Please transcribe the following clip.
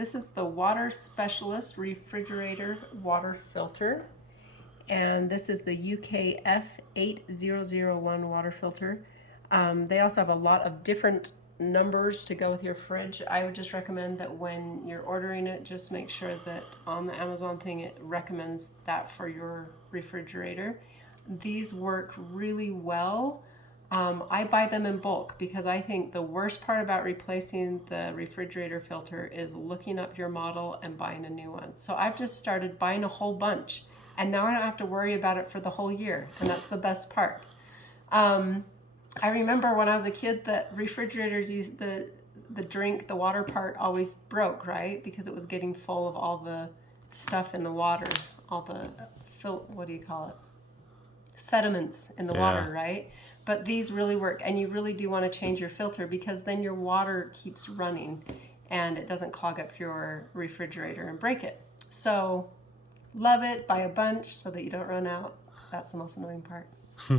This is the WaterSpecialist refrigerator water filter, and this is the UKF8001 water filter. They also have a lot of different numbers to go with your fridge. I would just recommend that when you're ordering it, just make sure that on the Amazon thing it recommends that for your refrigerator. These work really well. I buy them in bulk because I think the worst part about replacing the refrigerator filter is looking up your model and buying a new one. So I've just started buying a whole bunch, and now I don't have to worry about it for the whole year, and that's the best part. I remember when I was a kid that refrigerators used the water part always broke, right? Because it was getting full of all the stuff in the water, all the, what do you call it? Sediments in the water, right? But these really work, and you really do want to change your filter because then your water keeps running and it doesn't clog up your refrigerator and break it. So love it, buy a bunch so that you don't run out. That's the most annoying part.